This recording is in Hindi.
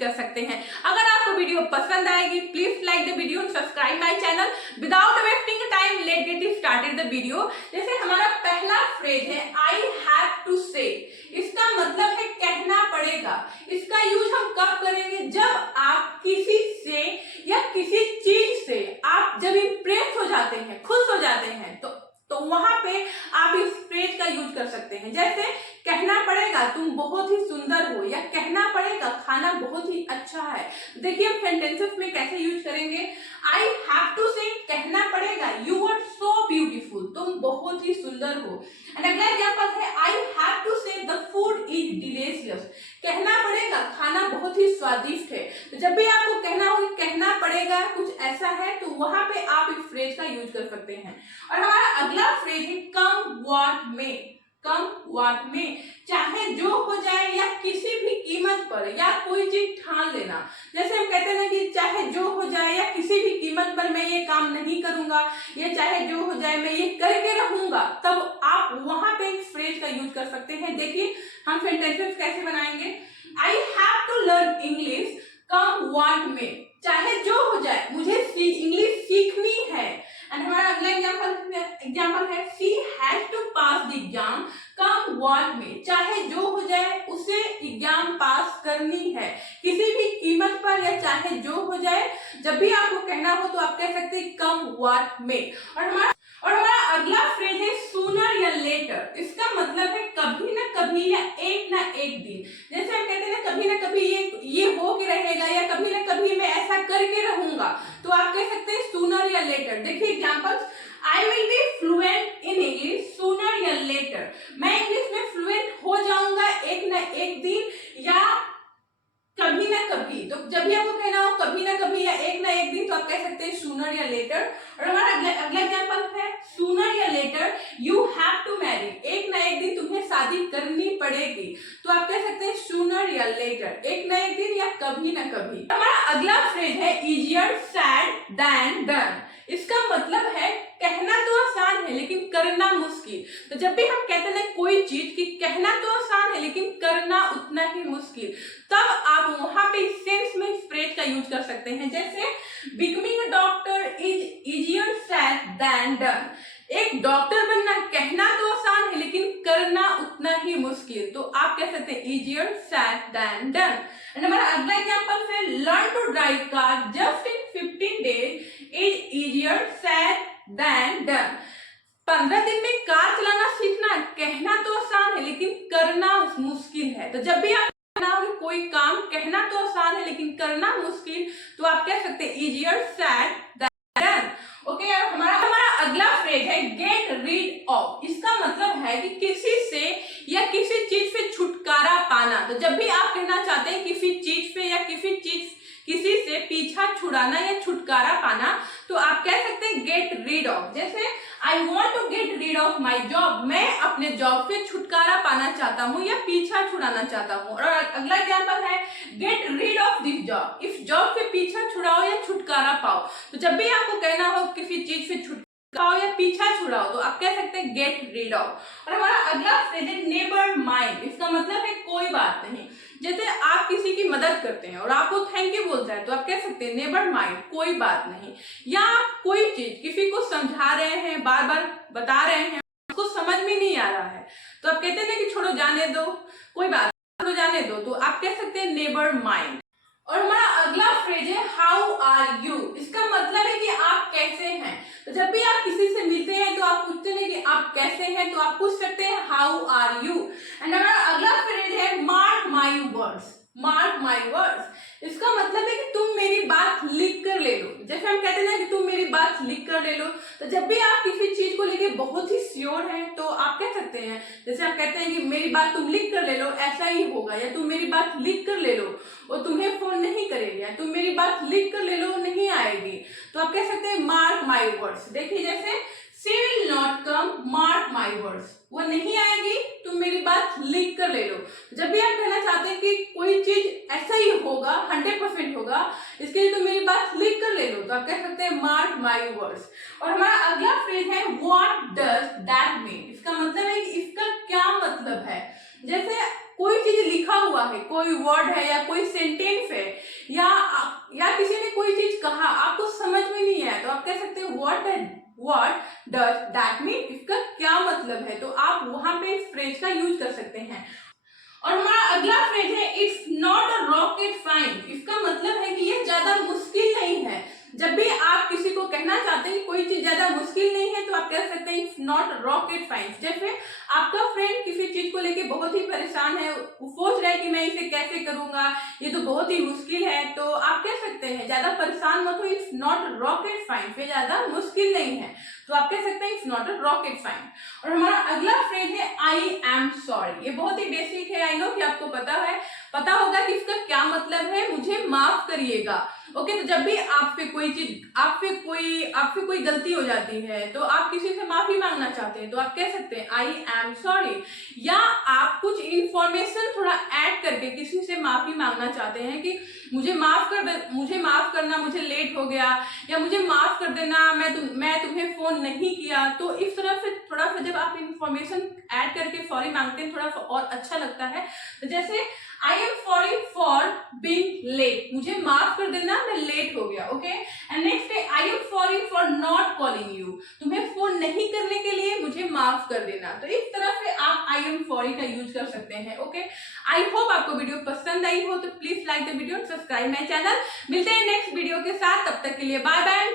कर सकते हैं। अगर आपको वीडियो पसंद आएगी please like the video, subscribe my channel. Without wasting time let get started the video. जैसे हमारा पहला फ्रेज है आई हैव टू से, इसका मतलब है कहना पड़ेगा। इसका यूज हम कब करेंगे? जब आप किसी से या किसी चीज से आप जब इंप्रेस हो जाते हैं, खुश हो जाते हैं, तो वहां पे आप इस फ्रेज का यूज कर सकते हैं। जैसे कहना पड़ेगा तुम बहुत ही सुंदर हो, या कहना पड़ेगा खाना बहुत ही अच्छा है। देखिए हम सेंटेंसेस में कैसे यूज करेंगे। आई हैव टू से, कहना पड़ेगा यू आर सो ब्यूटीफुल, तुम बहुत ही सुंदर हो। एंड अगला एग्जांपल है आई हैव टू से द फूड इज डिलीशियस, कहना पड़ेगा खाना बहुत ही स्वादिष्ट है। तो जब भी आपको कहना हो कहना पड़ेगा कुछ ऐसा है, तो वहां पे आप इस फ्रेज का यूज कर सकते हैं। और हमारा अगला फ्रेज है कम what may. Come what may, चाहे जो हो जाए या किसी भी कीमत पर, या कोई चीज ठान लेना। जैसे हम कहते हैं कि चाहे जो हो जाए या किसी भी कीमत पर मैं ये काम नहीं करूंगा, या चाहे जो हो जाए मैं ये करके रहूंगा, तब आप वहां पे इस फ्रेज का यूज कर सकते हैं। देखिए हम सेंटेंसेस कैसे बनाएंगे। I have to learn English come what may, चाहे जो हो जाए मुझे इंग्लिश सीखनी है। एंड हमारा अगला एग्जाम्पल है she has to pass the exam come what may, चाहे जो हो जाए उसे एग्जाम पास करनी है किसी भी कीमत पर, या चाहे जो हो जाए। जब भी आपको कहना हो तो आप कह सकते हैं कम व्हाट मे। और हमारा अगला फ्रेज है सूनर या लेटर। इसका मतलब है कभी ना कभी या एक ना एक दिन। जैसे हम कहते हैं ना कभी ना कभी ये हो के रहेगा, या कभी ना कभी मैं ऐसा करके रहूंगा, तो आप कह सकते हैं सूनर या लेटर। देखिए examples, I will be fluent in English sooner or letter, मैं इंग्लिश में फ्लुएंट हो जाऊंगा एक ना एक दिन या कभी ना कभी। तो जब भी आपको कहना हो कभी ना कभी या एक ना एक दिन, तो आप कह सकते हैं सूनर या लेटर। और हमारा अगला एग्जांपल है sooner or later you have to marry, एक ना एक दिन तुम्हें शादी करनी पड़ेगी, तो आप कह सकते हैं सूनर या लेटर, एक ना एक दिन या कभी ना कभी। हमारा अगला फ्रेज है इजियर सैड देन डन। इसका मतलब है कहना तो आसान है लेकिन करना मुश्किल। तो जब भी हम कहते हैं कोई चीज की कहना तो आसान है लेकिन करना उतना ही मुश्किल, तब आप वहां पे सेंस में इस फ्रेज का यूज कर सकते हैं। जैसे becoming a doctor is easier said than done, एक डॉक्टर बनना कहना तो आसान है लेकिन करना उतना ही मुश्किल, तो आप कह सकते हैं easier said than done. And हमारा अगला एग्जांपल है learn to drive car just in 15 days is easier said than done. 15 दिन में कार चलाना सीखना कहना तो आसान है लेकिन करना मुश्किल है। तो जब भी आप कोई काम कहना तो आसान है लेकिन करना मुश्किल, तो आप कह सकते हैं easier said than done. Okay, हमारा अगला फ्रेज है गेट रीड ऑफ। इसका मतलब है कि किसी से या किसी चीज से छुटकारा पाना। तो जब भी आप कहना चाहते हैं किसी चीज पे या किसी से पीछा छुड़ाना या छुटकारा पाना, तो आप कह सकते हैं गेट रीड ऑफ। जैसे I want to get rid of my job, मैं अपने जॉब से छुटकारा पाना चाहता हूँ या पीछा छुड़ाना चाहता हूँ। और अगला एग्जांपल है gate rid of this job, इस जॉब से पीछा छुड़ाओ या छुटकारा पाओ। तो जब भी आपको कहना हो किसी चीज से छुटकारा या पीछा छुड़ाओ, तो आप कह सकते हैं गेट रीड ऑफ। और हमारा अगला फ्रेज है नेवर माइंड। इसका मतलब है कोई बात नहीं। जैसे आप किसी की मदद करते हैं और आपको थैंक यू बोलता है, तो आप कह सकते हैं नेवर माइंड, कोई बात नहीं। या आप कोई चीज किसी को समझा रहे हैं, बार बार बता रहे हैं, उसको समझ में नहीं आ रहा है, तो आप कहते हैं कि छोड़ो जाने दो, कोई बात छोड़ो जाने दो, तो आप कह सकते हैं नेवर माइंड। और हमारा अगला फ्रेज है हाउ आर यू। इसका मतलब है कि आप कैसे हैं। तो जब भी आप किसी से मिलते हैं तो आप पूछते हैं कि आप कैसे हैं, तो आप पूछ सकते हैं हाउ आर यू। एंड हमारा अगला फ्रेज है mark my words. Mark my words, इसका मतलब है कि तुम मेरी बात लिख कर ले लो। जैसे हम कहते हैं कि तुम मेरी बात लिख कर ले लो, तो जब भी आप किसी चीज को लेके बहुत ही श्योर हैं, तो आप कह सकते हैं, जैसे आप कहते हैं कि मेरी बात तुम लिख कर ले लो, ऐसा ही होगा, या तुम मेरी बात लिख कर ले लो, वो तुम्हें फोन नहीं करेगी, या तुम मेरी बात लिख कर ले लो, नहीं आएगी, तो आप कह सकते हैं मार्क माई वर्ड्स। देखिए जैसे she will not come mark my words, वो नहीं आएगी, तुम मेरी बात लिख कर ले लो। जब भी आप कहना चाहते हैं कि कोई चीज ऐसा ही होगा, 100% होगा, इसके लिए तुम मेरी बात लिख कर ले लो, तो आप कह सकते हैं मार्क माई वर्ड्स। और हमारा अगला फ्रेज है व्हाट डज दैट मीन। इसका मतलब है कि इसका क्या मतलब है। जैसे कोई चीज लिखा हुआ है, कोई वर्ड है या कोई सेंटेंस है, या किसी ने कोई चीज कहा, आपको समझ में नहीं आया, तो आप कह सकते हैं व्हाट डज दैट मीन, इसका क्या मतलब है। तो आप वहां पे इस फ्रेज का यूज कर सकते हैं। और हमारा अगला फ्रेज है it's not a rocket science. इसका मतलब है कि ये ज्यादा मुश्किल नहीं है। जब भी आप किसी को कहना चाहते हैं कि कोई चीज ज्यादा मुश्किल नहीं है, तो आप कह सकते हैं इट्स नॉट रॉकेट साइंस। जैसे आपका फ्रेंड किसी चीज को लेके बहुत ही परेशान है, वो सोच रहा है कि मैं इसे कैसे करूंगा, ये तो बहुत ही मुश्किल है, तो आप कह सकते हैं ज्यादा परेशान मत हो, इट्स नॉट रॉकेट साइंस, ये ज्यादा मुश्किल नहीं है, तो आप कह सकते हैं it's not a rocket science. और हमारा अगला फ्रेज है आई एम सॉरी। ये बहुत ही बेसिक है, आई नो कि आपको पता होगा कि इसका क्या मतलब है, मुझे माफ करिएगा। ओके, तो जब भी आपसे कोई गलती हो जाती है, तो आप किसी से माफी मांगना चाहते हैं, तो आप कह सकते हैं आई एम सॉरी। या आप कुछ इंफॉर्मेशन थोड़ा ऐड करके किसी से माफी मांगना चाहते हैं कि मुझे माफ करना, मुझे लेट हो गया, या मुझे माफ कर देना, मैं तुम्हें फोन नहीं किया। तो इस तरह से थोड़ा सा जब आप इंफॉर्मेशन ऐड करके सॉरी मांगते हैं, थोड़ा सा और अच्छा लगता है। तो जैसे I am sorry for being late, मुझे माफ कर देना, मैं लेट हो गया। ओके, एंड नेक्स्ट है आई am sorry for not calling you, तुम्हें फोन नहीं करने के लिए मुझे माफ कर देना। तो इस तरह से आप आई एम सॉरी का यूज कर सकते हैं। ओके, आई होप आपको वीडियो पसंद आई हो, तो please like the video, subscribe my channel. मिलते हैं नेक्स्ट वीडियो के साथ, तब तक के लिए बाय बाय।